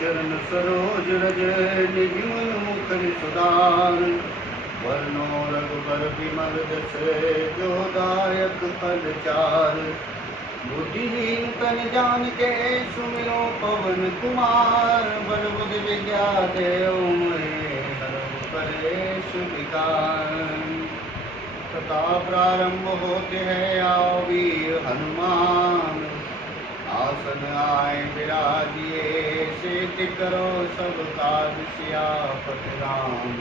चरण सरोज रज निज मुख सुधार। वर्णो रघुबर विमल जस जो दायक फल चार। बुद्धिहीन तन जानिके सुमिरो पवन कुमार। बल बुद्धि विद्या देव मोहे हरहु कलेश विकार। कथा प्रारंभ होते हैं आओ वीर हनुमान। आसन आए विराजिए सिद्धि करो सब काज सियापत राम।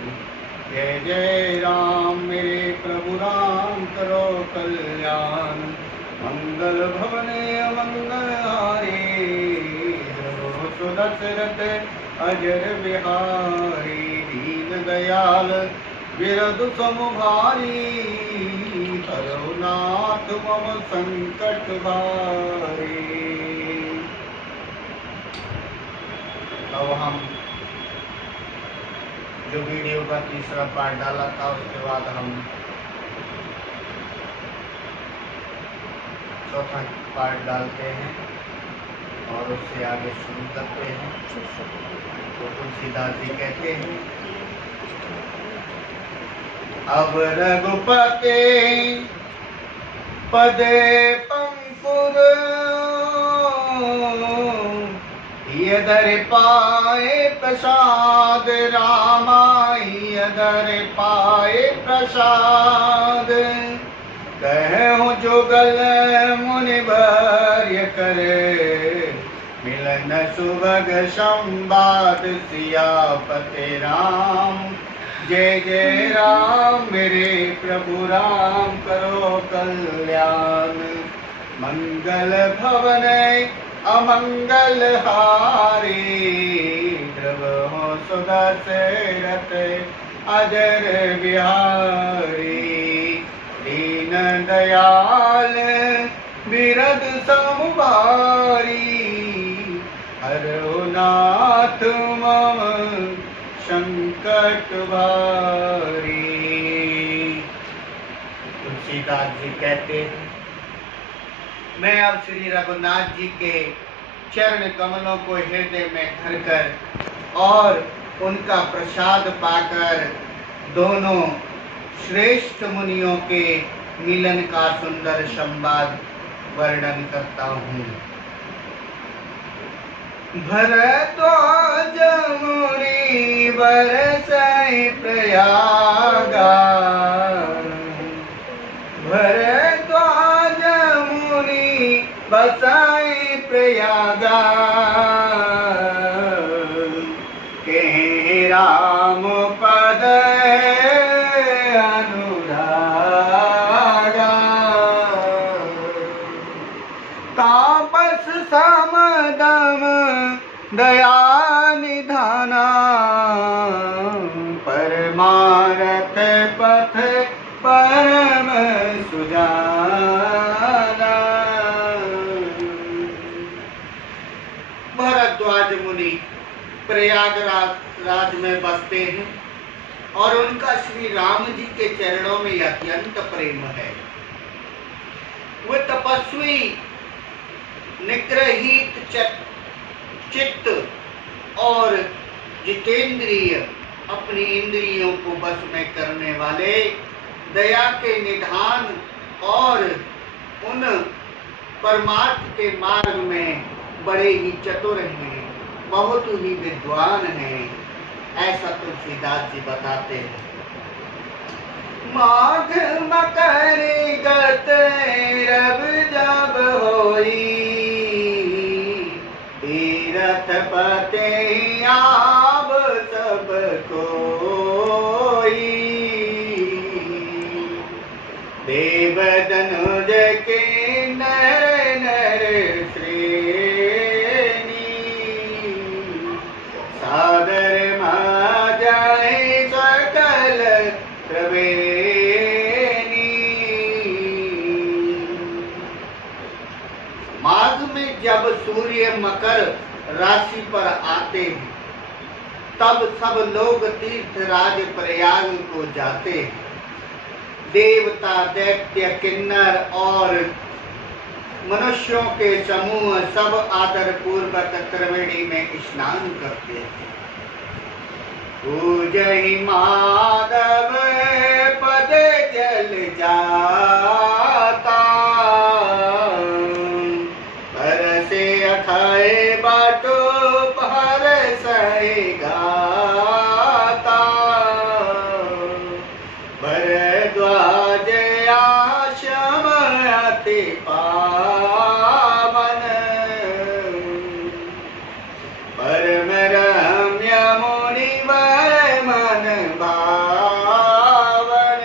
जय जय राम मेरे प्रभु राम करो कल्याण। मंगल भवने मंगल हारे दशरथ अजर बिहारी। दीन दयाल बिरधु समुभारी। हरौ नाथ मम संकट भारी। अब हम जो वीडियो का तीसरा पार्ट डाला था उसके बाद हम चौथा पार्ट डालते हैं और उससे आगे शुरू करते हैं। तो तुलसीदास जी कहते हैं अब रघुपति पदे पंकुर। यदर पाए प्रसाद रामा यदर पाए प्रसाद। कहूँ जुगल मुनिवर्य करे। मिलन सुभग संवाद सियापति राम। जय जय राम मेरे प्रभु राम करो कल्याण। मंगल भवन अमंगल हारी। द्रवहु सुदशरथ अजर बिहारी। दीन दयाल बिरध समुभारी। हरौ नाथ मम संकट भारी। तुलसीदास जी कहते हैं मैं अब श्री रघुनाथ जी के चरण कमलों को हृदय में धरकर और उनका प्रसाद पाकर दोनों श्रेष्ठ मुनियों के मिलन का सुंदर संवाद वर्णन करता हूँ। भरद्वाज मुनि बरसै प्रयागा। भरद्वाज मुनि बसै प्रयागा। के राम पद समदम दया निधाना। परमारथ पथ परम सुजाना। भरद्वाज मुनि प्रयागराज में बसते हैं और उनका श्री राम जी के चरणों में अत्यंत प्रेम है। वे तपस्वी निग्रहित चित्त और जितेंद्रिय अपनी इंद्रियों को बस में करने वाले दया के निधान और उन परमार्थ के मार्ग में बड़े ही चतुर हैं, बहुत ही विद्वान हैं, ऐसा तुलसीदास जी बताते हैं। माघ मकर गत रब जब होई। तीरथ पते आब सब कोई। देव धनुज के नर नर श्रेणी। सादर मा जाए सकल प्रवेणी। माघ में जब सूर्य मकर राशि पर आते हैं तब सब लोग तीर्थराज प्रयाग को जाते हैं। देवता दैत्य किन्नर और मनुष्यों के समूह सब आदर पूर्वक त्रिवेणी में स्नान करते हैं। पूजहि माधव पद जल जाता, परसे अथाए बाटो पर सहे गाता। भरद्वाज आश्रम अति पावन, परम रम्य मुनिवर मन भावन।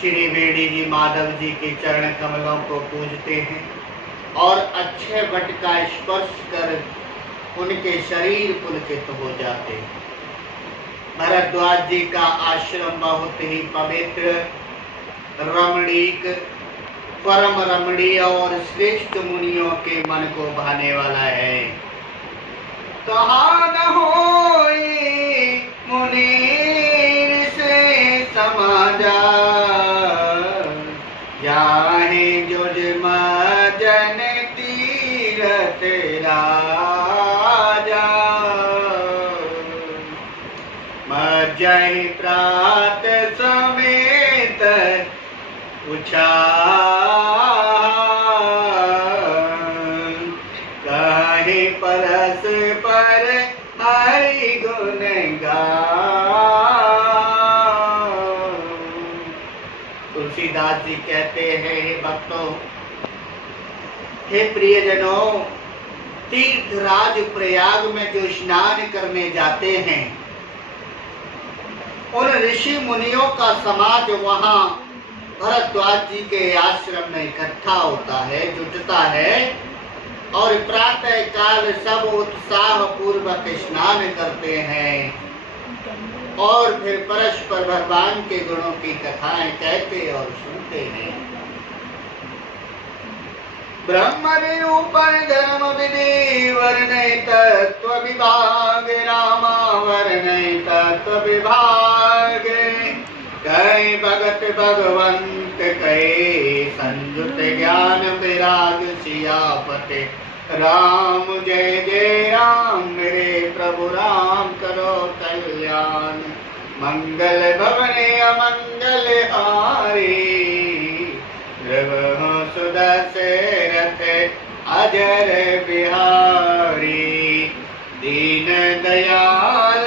श्री वेणी जी माधव जी के चरण कमलों को पूजते हैं और अच्छे वट का स्पर्श कर उनके शरीर पुलकित हो जाते हैं। भरद्वाज जी का आश्रम बहुत ही पवित्र, रमणीक, परम रमणीय और श्रेष्ठ मुनियों के मन को भाने वाला है। कहाँ न होई मुनीर से समाजा, जाहे जुर्म जन तीरथ राजा। मज्जहि प्रात समेत उछाल, कहे परस पर हरि गुण गान। तुलसीदास जी कहते हैं, हे भक्तों, हे प्रियजनों, तीर्थराज प्रयाग में जो स्नान करने जाते हैं, उन ऋषि मुनियों का समाज वहां भरद्वाज जी के आश्रम में इकट्ठा होता है, जुटता है और प्रातः काल सब उत्साह पूर्वक स्नान करते हैं और फिर परस्पर भगवान के गुणों की कथाएं कहते और सुनते हैं। ब्रह्म निरूपण धर्म विधि वर्णय तत्व विभाग, रामा वर्णय तत्व विभाग। कई भगत भगवंत कहे, संयुत ज्ञान विराग सियापते। राम जय जय राम, मेरे प्रभु राम करो कल्याण। मंगल भवने अमंगल हारी, ध्रुव सुदशरथ अजर बिहारी। दीन दयाल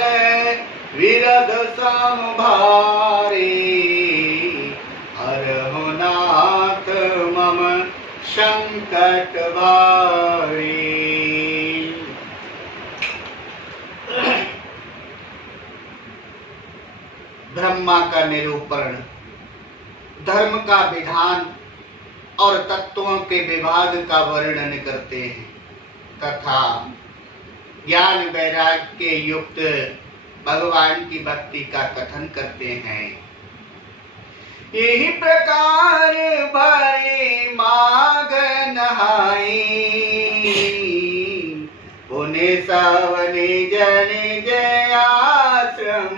विरध सम भारी, हरहु नाथ मम संकट भारी। ब्रह्मा का निरूपण, धर्म का विधान और तत्वों के विभाग का वर्णन करते हैं तथा ज्ञान वैराग्य के युक्त भगवान की भक्ति का कथन करते हैं। यही प्रकार भरी माघ नहाई, पुण्य सावनी जन जय आश्रम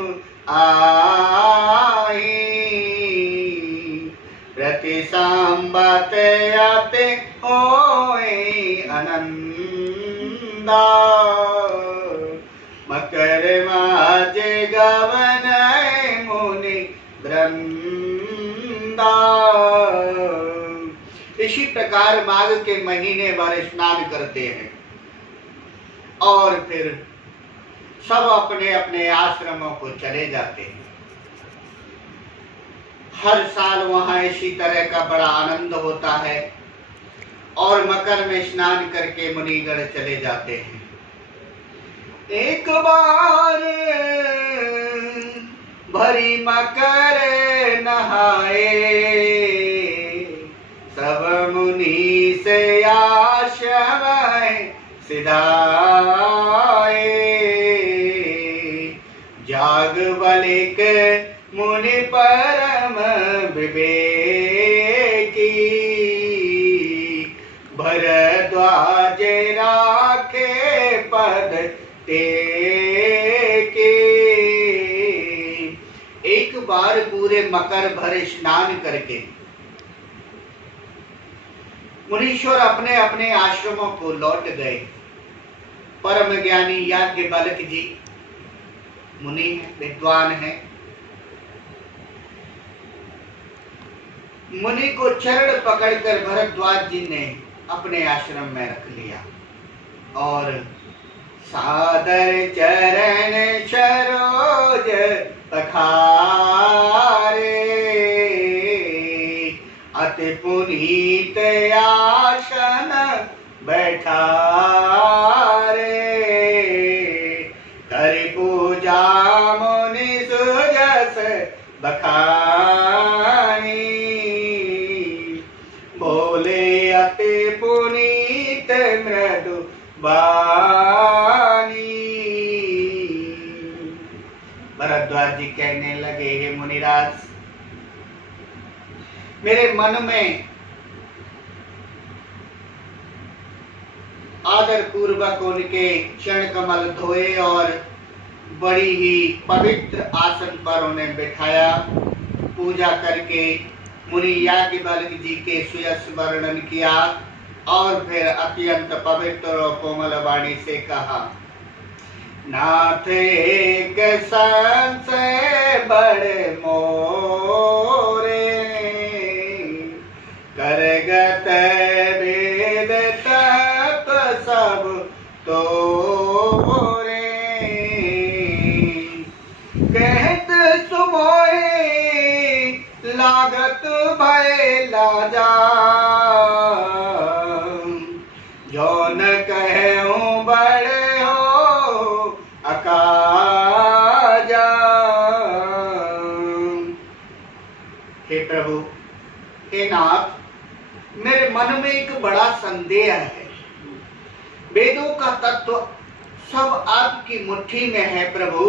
आई। प्रति सांबत आते होए आनंदा, मकर माज गवन मुनि वृंदा। इसी प्रकार माघ के महीने भर स्नान करते हैं और फिर सब अपने अपने आश्रमों को चले जाते हैं। हर साल वहां इसी तरह का बड़ा आनंद होता है और मकर में स्नान करके मुनिगण चले जाते हैं। एक बार भरी मकर नहाए, सब मुनि से आश्रम सिधाए। जाग बलिक मुनि परम विवेकी, भरद्वाज राखे पद टेके। बार पूरे मकर भर स्नान करके मुनीश्वर अपने अपने आश्रमों को लौट गए। परम ज्ञानी याज्ञवल्क्य जी मुनि हैं, विद्वान हैं। मुनि को चरण पकड़कर भरद्वाज जी ने अपने आश्रम में रख लिया और सादर चरण सरोज पखारे, अति पुनीत आसन बैठारे, कर पूजा मुनि सुजस बखानी, बोले अति पुनीत मृदु वाणी। भरद्वाज जी कहने लगे, हे मुनिराज, मेरे मन में आदर पूर्वक उनके चरण कमल धोए और बड़ी ही पवित्र आसन पर उन्हें बिठाया। पूजा करके मुनि याज्ञवल्क्य जी के सुयश वर्णन किया और फिर अत्यंत पवित्र और कोमल वाणी से कहा, नाथ एक संशय बड़े मोरे, करगत वेद तत्व सब तोरे, कहत सुमोहि लागत भय लाजा, जो न कहूँ बड़े हो अकाजा। हे प्रभु, हे नाथ, मेरे मन में एक बड़ा संदेह है। वेदों का तत्व सब आपकी मुट्ठी में है प्रभु,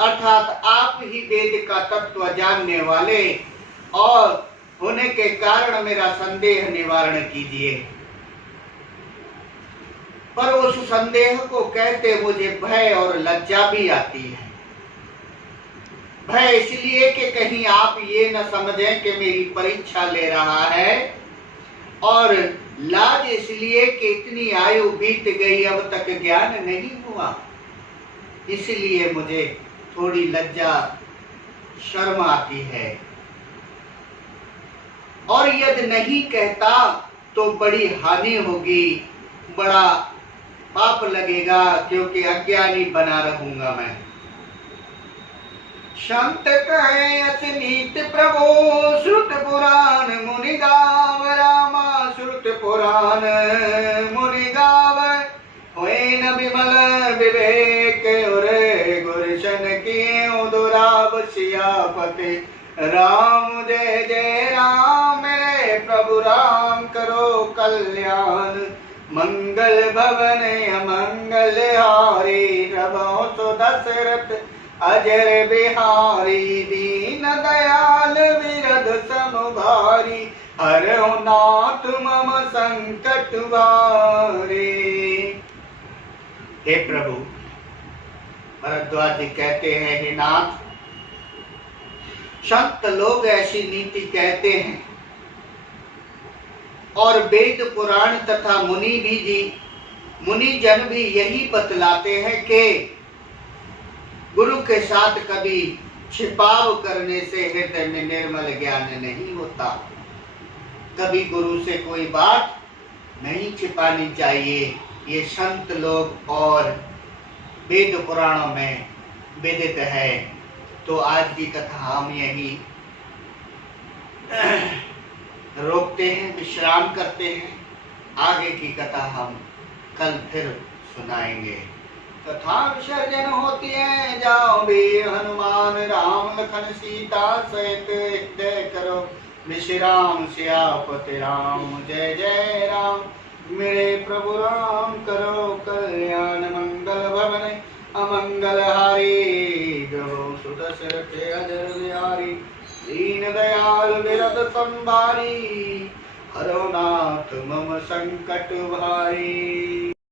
अर्थात आप ही वेद का तत्व जानने वाले और होने के कारण मेरा संदेह निवारण कीजिए। पर उस संदेह को कहते मुझे भय और लज्जा भी आती है। भय इसलिए कि कहीं आप ये न समझें कि मेरी परीक्षा ले रहा है, और लाज इसलिए कि इतनी आयु बीत गई अब तक ज्ञान नहीं हुआ, इसलिए मुझे थोड़ी लज्जा शर्म आती है। और यदि नहीं कहता तो बड़ी हानि होगी, बड़ा पाप लगेगा, क्योंकि अज्ञानी बना रहूंगा मैं। संत कहे असनीत प्रभु, श्रुत पुराण मुनि गाव, रामा श्रुत पुराण मुनि गाव, होए न विमल विवेक उरे, गुरशन किए दुराव सियापति, राम जय जय राम, मेरे प्रभु राम करो कल्याण, मंगल भवन अमंगल हारी, रवो सो दशरथ अजर बिहारी, दीन दयाल विरद समुभारी, हरौ नाथ मम संकट वारे। हे प्रभु, भरद्वाज जी कहते हैं, हे नाथ, संत लोग ऐसी नीति कहते हैं और वेद पुराण तथा मुनि जन भी यही बतलाते हैं कि गुरु के साथ कभी छिपाव करने से हृदय में निर्मल ज्ञान नहीं होता। कभी गुरु से कोई बात नहीं छिपानी चाहिए। ये संत लोग और वेद पुराणों में विदित है। तो आज की कथा हम यही रोकते हैं, विश्राम करते हैं। आगे की कथा हम कल फिर सुनाएंगे। कथा विसर्जन होती है, जाओ वीर हनुमान राम लखन सीता सहित हृदय करो विश्राम, सियापति राम जय जय राम। मेरे प्रभु राम करो कल्याण, मंगल भवन अमंगल हारी, गो सुदशरथ अजर बिहारी, दीन दयाल विरद संभारी, हरो नाथ मम संकट भारी।